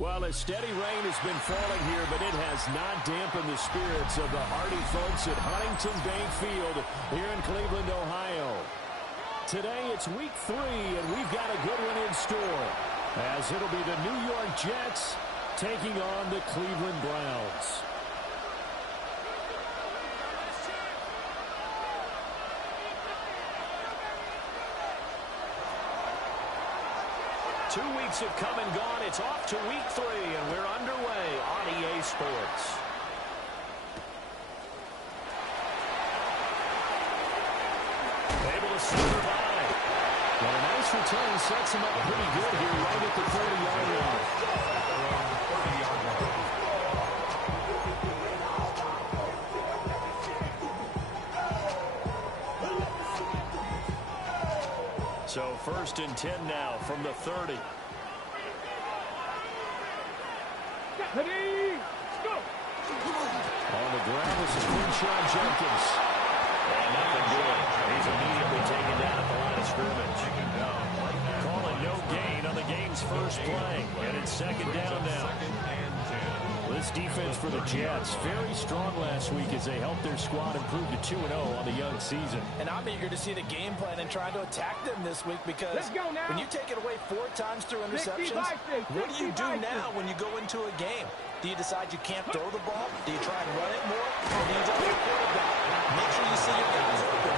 Well, a steady rain has been falling here, but it has not dampened the spirits of the hardy folks at Huntington Bank Field here in Cleveland, Ohio. Today it's week 3, and we've got a good one in store, as it'll be the New York Jets taking on the Cleveland Browns. Two weeks have come and gone. It's off to week 3, and we're underway on EA Sports. Able to survive. Well, a nice return sets him up pretty good here right at the 30-yard line. So 1st and 10 now from the 30. Ready, go. On the ground is Quinshon Jenkins. And nothing good. He's immediately taken down at the line of scrimmage. Calling no gain on the game's first play. And it's 2nd down now. This defense for the Jets, very strong last week as they helped their squad improve to 2-0 on the young season. And I'm eager to see the game plan and try to attack them this week because when you take it away 4 times through interceptions, what do you do now when you go into a game? Do you decide you can't throw the ball? Do you try and run it more? Or do you just make sure you see your guys open?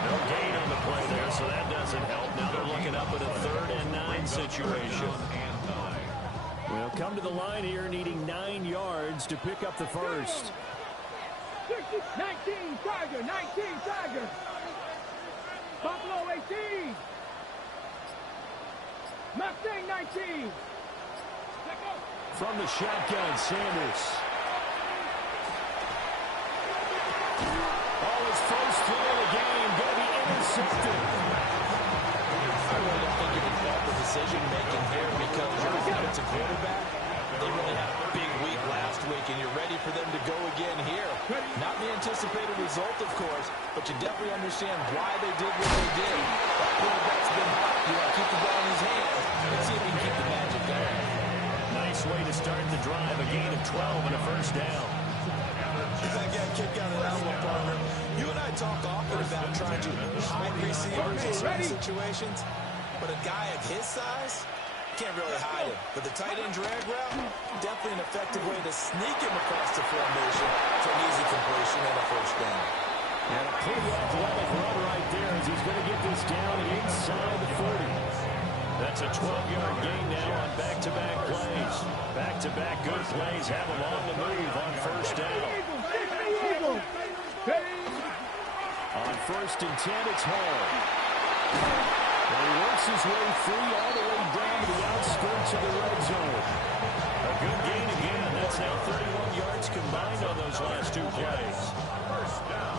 No gain on the play there, so that doesn't help. Now they're looking up at a 3rd and 9 situation. We'll come to the line here needing 9 yards to pick up the first. 19 Tiger, 19 Tiger. Buffalo 18. Mustang 19. From the shotgun, Sanders. Oh, his first throw of the game, going to be intercepted. I really don't think you can fault the decision-making here because you're a defensive quarterback. They really had a big week last week, and you're ready for them to go again here. Not the anticipated result, of course, but you definitely understand why they did what they did. That quarterback's been hot. You want to keep the ball in his hands and see if he can keep the magic going. Nice way to start the drive, a gain of 12 and a first down. That guy kicked out an outlet, partner. You and I talk often about trying to hide receivers in certain situations, but a guy of his size can't really hide him. But the tight end drag route, definitely an effective way to sneak him across the formation for an easy completion and a first down. And a pretty athletic run right there as he's going to get this down inside the 40. That's a 12-yard gain now on back-to-back plays. Back-to-back good plays have him on the move on first down. On 1st and 10, it's Hall. And he works his way free all the way down to the outskirts of the red zone. A good gain again. That's now 31 yards combined on those last 2 plays. First down.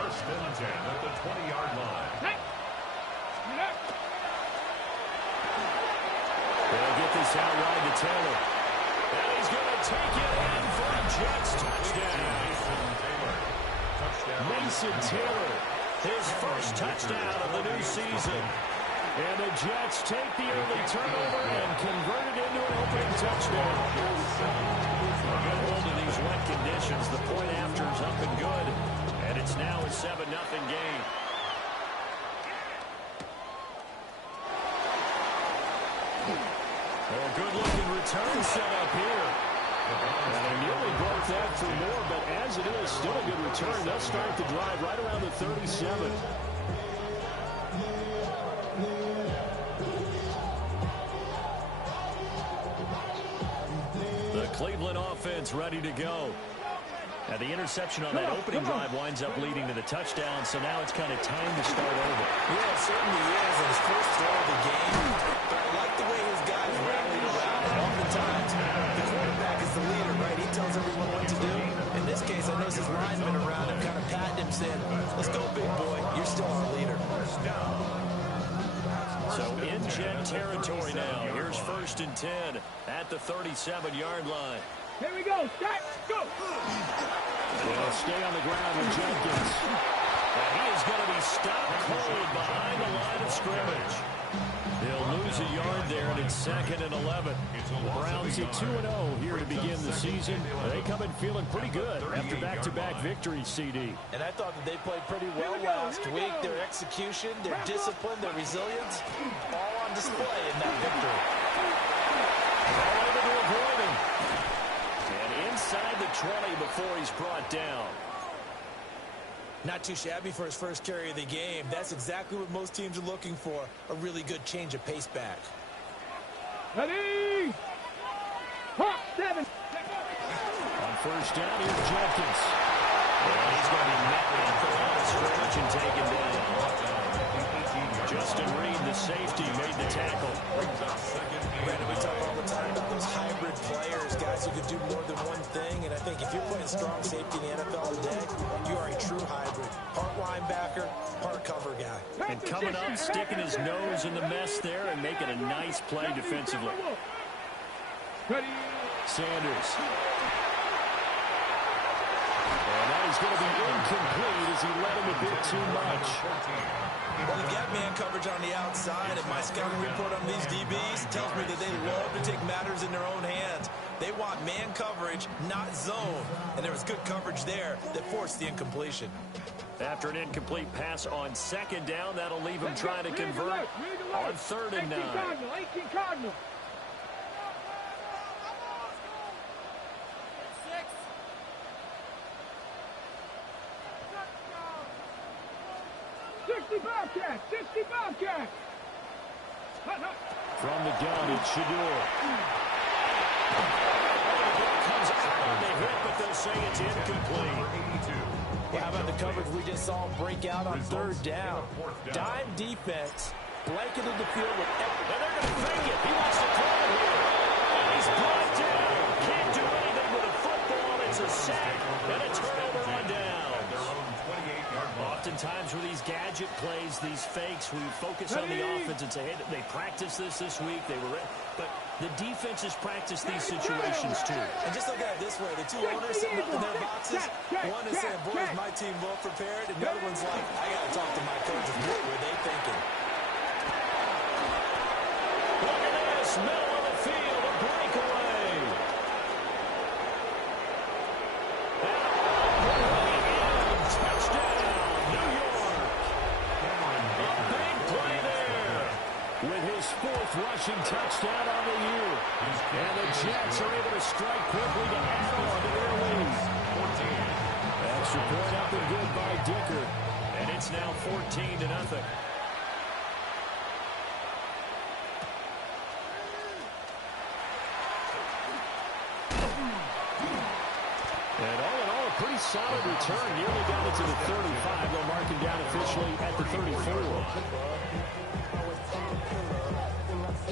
1st and 10 at the 20-yard line. They'll get this out wide to Taylor. And he's going to take it in for a Jets touchdown. Mason Taylor, his first touchdown of the new season. And the Jets take the early turnover and convert it into an opening touchdown. A good hold in these wet conditions. The point after is up and good. And it's now a 7-0 game. Oh, good-looking return set up here. And they nearly broke that for more, but as it is, still a good return. They'll start the drive right around the 37. The Cleveland offense ready to go. And the interception on that opening drive winds up leading to the touchdown, so now it's kind of time to start over. Yeah, it certainly is. And his first throw of the game, but I like the way his guys rallied around. Oftentimes, the quarterback is the leader, right? He tells everyone what to do. In this case, I noticed his linemen around him kind of patting him, saying, let's go, big boy. You're still our leader. So in Jet territory now. Here's 1st and 10 at the 37-yard line. Here we go. Start. Go. They'll stay on the ground with Jenkins. And he is going to be stopped cold behind the line of scrimmage. They'll lose a yard there, and it's 2nd and 11. The Browns at 2-0 here to begin the season. They come in feeling pretty good after back-to-back victories, CD. And I thought that they played pretty well last week. Their execution, their discipline, their resilience, all on display in that victory. All able to avoid him. And inside the 20 before he's brought down. Not too shabby for his first carry of the game. That's exactly what most teams are looking for, a really good change of pace back. Ready? Hop, 7. On first down, here's Jenkins. And he's going to be met at the line of scrimmage and taken down. Justin Reed, the safety, made the tackle. Brandon, we talk all the time about those hybrid players, guys who could do more than one thing, and I think if you're playing strong safety in the NFL today, you are a true hybrid. Part linebacker, part cover guy. And coming up, sticking his nose in the mess there and making a nice play defensively. Sanders. And that is going to be incomplete as he led him a bit too much. Well, they've got man coverage on the outside, and my scouting report on these DBs tells me that they love to take matters in their own hands. They want man coverage, not zone. And there was good coverage there that forced the incompletion. After an incomplete pass on 2nd down, that'll leave him trying to convert on 3rd and 9. 18 Cardinal. 60 Bobcat! 60 Bobcat! From the gun, it's Shador. Comes out on the hit, but they'll say it's incomplete. Well, how about the coverage we just saw break out on 3rd down? Dime defense, blanketed the field with... And they're going to fake it. He wants to throw it here. And he's brought down. Can't do anything with a football. It's a sack and a turnover on down. Oftentimes with these gadget plays, these fakes, we focus on the offense and say, hey, they practiced this week. They were ready. But the defenses practice these situations too. And just look at it this way. The two owners sitting up in their boxes, one is saying, boy, is my team well prepared, and the other one's like, I got to talk to my coaches. What were they thinking? Look at this. Middle of the field, a breakaway. Touchdown, New York. A big play there with his 4th rushing touchdown on the year. And the Jets are able to strike quickly to add on to their lead. Extra point up and good by Dicker. And it's now 14-0. And all in all, a pretty solid return. Nearly down into the 35. They'll mark him down officially at the 34.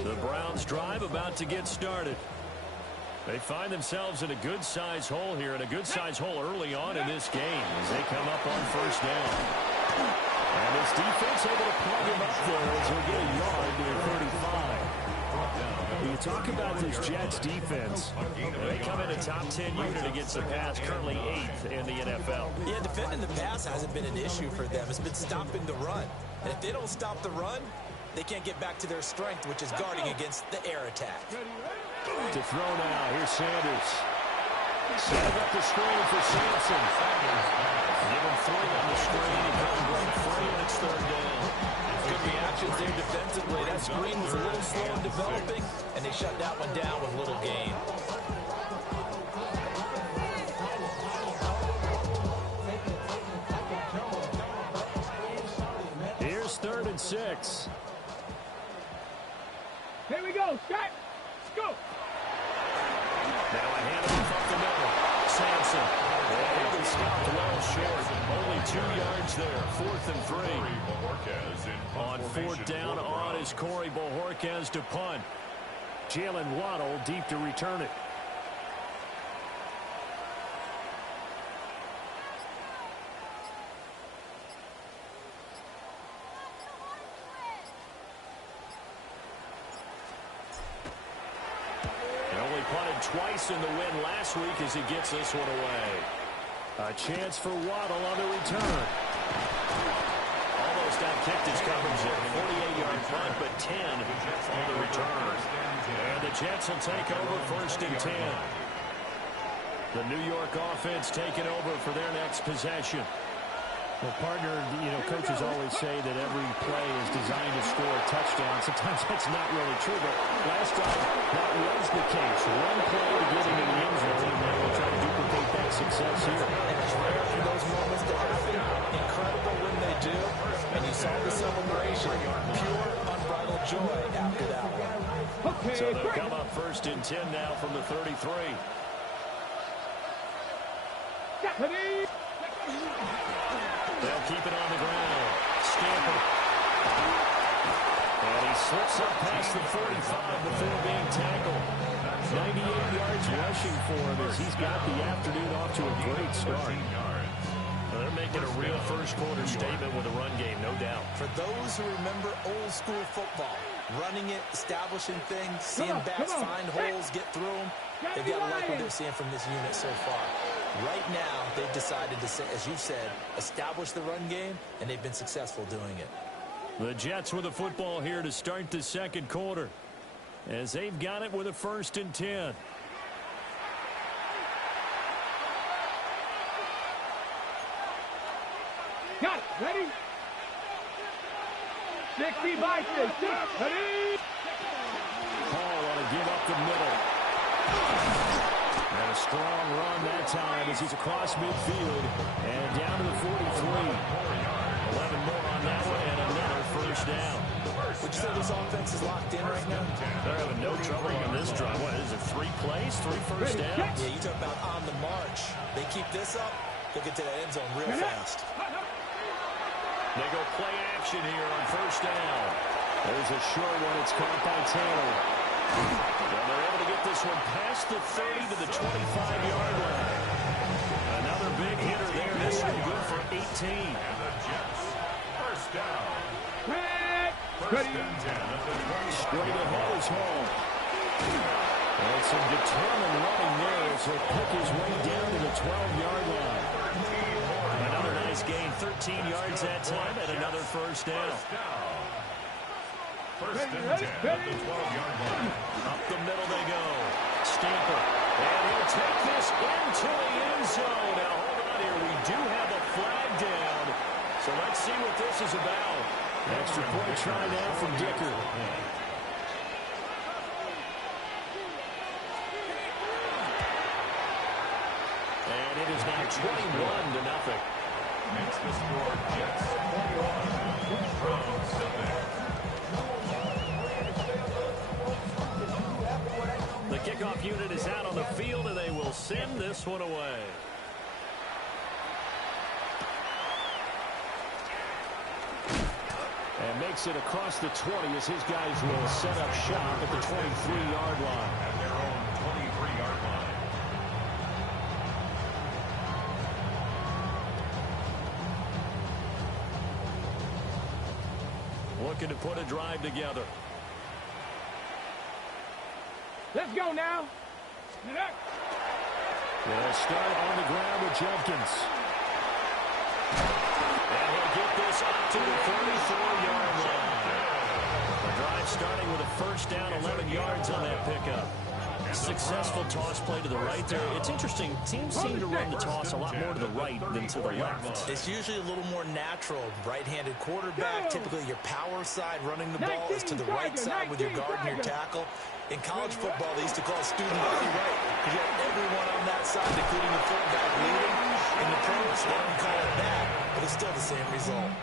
The Browns drive about to get started. They find themselves in a good-sized hole here, and a good-sized hole early on in this game as they come up on 1st down. And this defense able to plug him up there as he'll get a yard to the 35. When you talk about this Jets defense, they come in a top 10 unit against the pass, currently 8th in the NFL. Yeah, defending the pass hasn't been an issue for them. It's been stopping the run. And if they don't stop the run, they can't get back to their strength, which is guarding against the air attack. To throw now, here's Sanders. Setting up the screen for Sampson. Give him 3 on the screen. He comes right free, and it's 3rd down. Good reactions there defensively. That screen was a little slow in developing, and they shut that one down with little gain. Here's 3rd and 6. Here we go. Start. Go. Now a handoff up the middle. Sampson. And he stopped well short. Only 2 yards there. 4th and 3. On 4th down, on is Corey Bojorquez to punt. Jalen Waddle deep to return it. Punted twice in the win last week as he gets this one away. A chance for Waddle on the return. Almost out kicked his coverage there. 48-yard punt, but 10 on the return. And the Jets will take over 1st and 10. The New York offense taking over for their next possession. Well, partner, coaches always say that every play is designed to score a touchdown. Sometimes that's not really true, but last time that was the case. One play to get into the end zone, and now we'll try to duplicate that success here. And it's rare for those moments to happen. Incredible when they do. And you saw the celebration. Pure, unbridled joy after that one. So they'll come up 1st and 10 now from the 33. They'll keep it on the ground. Scamper. And he slips up past the 45 before being tackled. 98 yards rushing for him as he's got the afternoon off to a great start. Well, they're making a real first-quarter statement with a run game, no doubt. For those who remember old-school football, running it, establishing things, seeing backs find holes, get through them, they've got to like what they're seeing from this unit so far. Right now, they've decided to, as you said, establish the run game, and they've been successful doing it. The Jets with the football here to start the second quarter, as they've got it with a 1st and 10. Got it. Ready? 60 by 6. Ready? Paul want to give up the middle. And a strong run that time as he's across midfield and down to the 43. 11 more on that one and another 1st down. Would you say this offense is locked in right now? They're having no trouble on this drive. What is it, 3 plays, 3 first downs? Yeah, you talk about on the march. They keep this up, they'll get to that end zone real fast. They go play action here on 1st down. There's a short one. It's caught by Taylor. And they're able to get this one past the 30 to the 25-yard line. Another big hitter there. This one good for 18. And the Jets, 1st down. Ready? 1st and 10 at the 20. Straight ahead is home. And some determined running there as he'll pick his way down to the 12-yard line. Another nice gain, 13 yards that time, and another 1st down. 1st and 10 at the 12-yard line. Up the middle they go. Scamper. And he'll take this into the end zone. Now, hold on here. We do have a flag down. So let's see what this is about. Extra point try now from Dicker. And it is now 21-0. Makes the score Jets 21. Browns still there. The kickoff unit is out on the field, and they will send this one away. And makes it across the 20 as his guys will set up shop at the 23-yard line. At their own 23-yard line. Looking to put a drive together. Let's go now. They'll start on the ground with Jenkins. And he'll get this up to the 34-yard line. The drive starting with a 1st down, 11 yards on that pickup. Successful toss play to the right there. It's interesting. Teams seem to run the toss a lot more to the right than to the left. It's usually a little more natural. Right-handed quarterback, typically your power side running the ball is to the right side with your guard and your tackle. In college football, they used to call student body right because you had everyone on that side, including the fullback leading. In the pros, they don't call it that, but it's still the same result.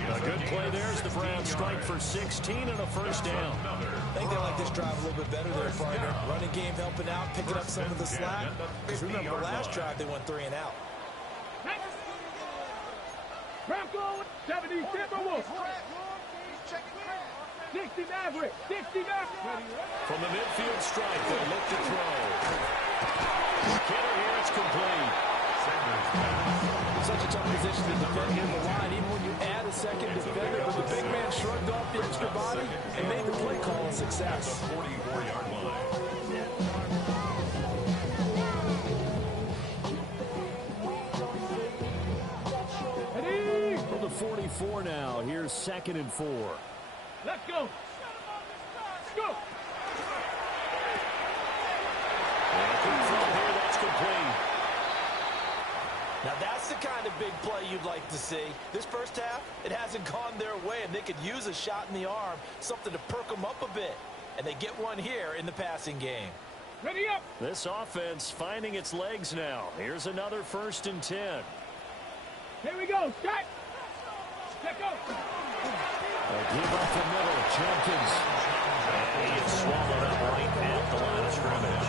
A good play there as the Browns strike for 16 and a 1st down. I think they like this drive a little bit better there, partner. Running game helping out, picking up some of the slack. Because remember, last drive they went 3 and out. Bronco, 70 Timberwolves. 60 Maverick. 60 Maverick. From the midfield strike, they look to throw. Kenner here, it's complete. Such a tough position to defend here in the line. Even when you add a second defender, but the big man shrugged off the extra body and made the play call a success. 44-yard line. From the 44 now. Here's 2nd and 4. Let's go. Go. From here, that's complete. Now that's the kind of big play you'd like to see. This first half, it hasn't gone their way, and they could use a shot in the arm, something to perk them up a bit. And they get one here in the passing game. Ready up. This offense finding its legs now. Here's another 1st and 10. Here we go. Start. Let's go. Give up the middle. Jenkins. And he is swallowed up right at the line of scrimmage.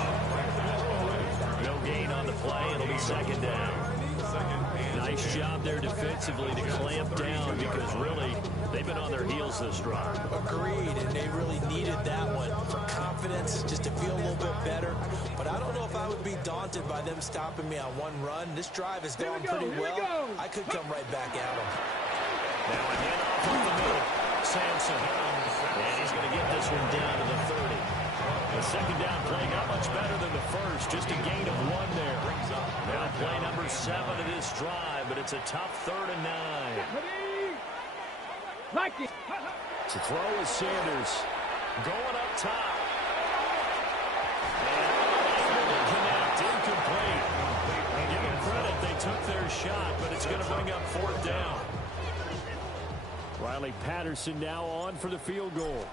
No gain on the play. It'll be 2nd down. Nice job there defensively to clamp down because really they've been on their heels this drive. Agreed, and they really needed that one for confidence, just to feel a little bit better. But I don't know if I would be daunted by them stopping me on one run. This drive has gone pretty well. I could come right back at them. Now a handoff from the middle. Sampson. And he's going to get this one down to the 30. The 2nd down play not much better than the first. Just a gain of 1 there. Now play number 7 of this drive, but it's a tough 3rd and 9. Ready. Like it. To throw is Sanders. Going up top. And able to connect. Incomplete. Give them credit. They took their shot, but it's going to bring up 4th down. Riley Patterson now on for the field goal.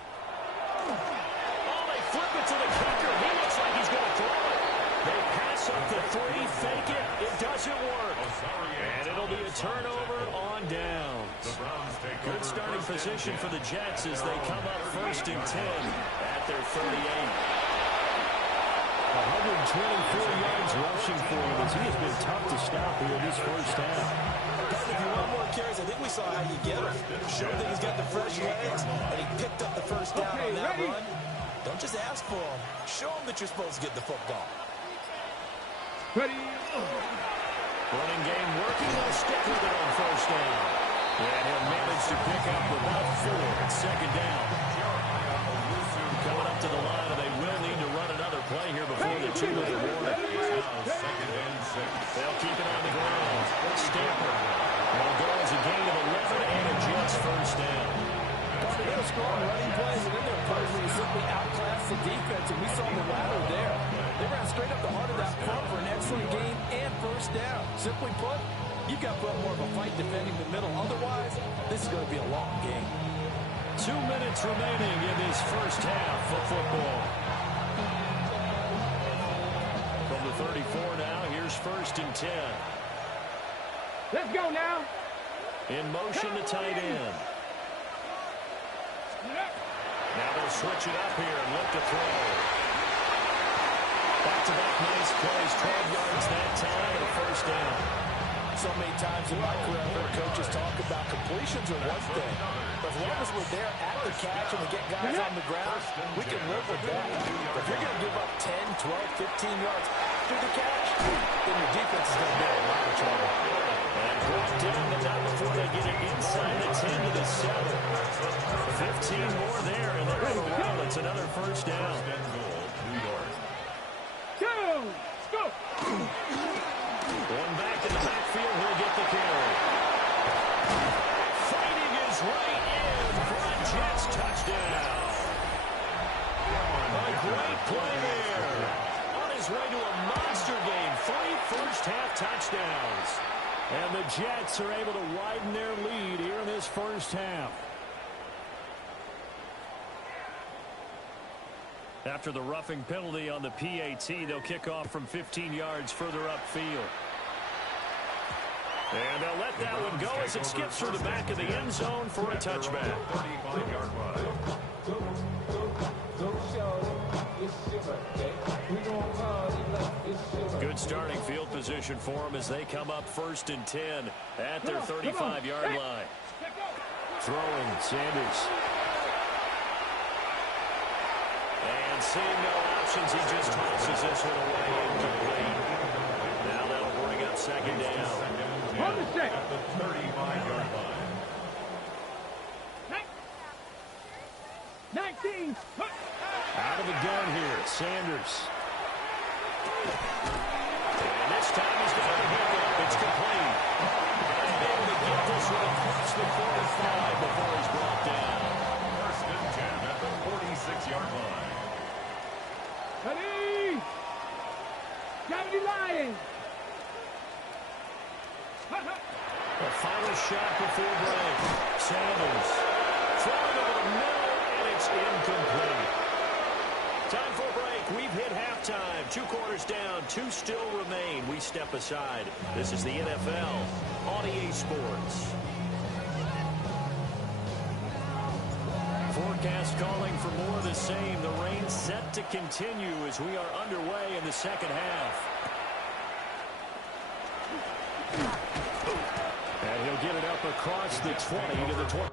Oh, they flip it to the kicker. He looks like he's going to throw it. They pass up the 3, fake it. It doesn't work. And it'll be a turnover on downs. Good starting position for the Jets as they come up 1st and 10 at their 38. 124 yards rushing for him as he has been tough to stop here in this first half. If you want more carries, I think we saw how you get him. Showed that he's got the fresh legs, and he picked up the first down on that run. Don't just ask for him. Show him that you're supposed to get the football. Ready. Running game working. They'll stick with it on 1st down. And he'll manage to pick up about 4 at 2nd down. Coming up to the line, and they will need to run another play here before the 2-minute warning. They'll keep it on the ground. Stamper will go as a gain of 11 and a Jets 1st down. They're strong running plays, and then there are plays where you simply outclass the defense, and we saw the latter there. They ran straight up the heart of that front for an excellent gain and 1st down. Simply put, you've got to put more of a fight defending the middle. Otherwise, this is going to be a long game. 2 minutes remaining in this first half of football. From the 34 now, here's 1st and 10. Let's go now. In motion to tight end. Now they'll switch it up here and look to throw. Back-to-back nice plays, 12 yards that time, and a 1st down. So many times in my career, I've heard coaches talk about completions are one thing. But as long as we're there at the catch and we get guys on the ground, we can live with that. But if you're going to give up 10, 12, 15 yards after the catch, then your defense is going to be in a lot of trouble. And brought down the down before they get it inside the 10 to the 7. 15 more there, and they're going to roll. It's another 1st down. Go. Going back in the backfield, he'll get the carry. Fighting his way in for a Jets touchdown. A great play there. On his way to a monster game, 3 first-half touchdowns. And the Jets are able to widen their lead here in this first half. After the roughing penalty on the PAT, they'll kick off from 15 yards further upfield. And they'll let that one go as it skips through the back of the end zone for a touchback. Good starting field position for them as they come up 1st and 10 at their 35-yard line. Throwing, Sanders. And seeing no options, he just tosses this one away incomplete. Now that'll bring up 2nd down. Hold the set. At the 35-yard line. 19. Out of the gun here, Sanders. And this time he's got to pick it up. It's complete. And able to get this one across the Sanders. Throwing over the middle, and it's incomplete. Time for a break. We've hit halftime. 2 quarters down. 2 still remain. We step aside. This is the NFL on EA Sports. Forecast calling for more of the same. The rain set to continue as we are underway in the second half. And he'll get it up across the 20 to the 20.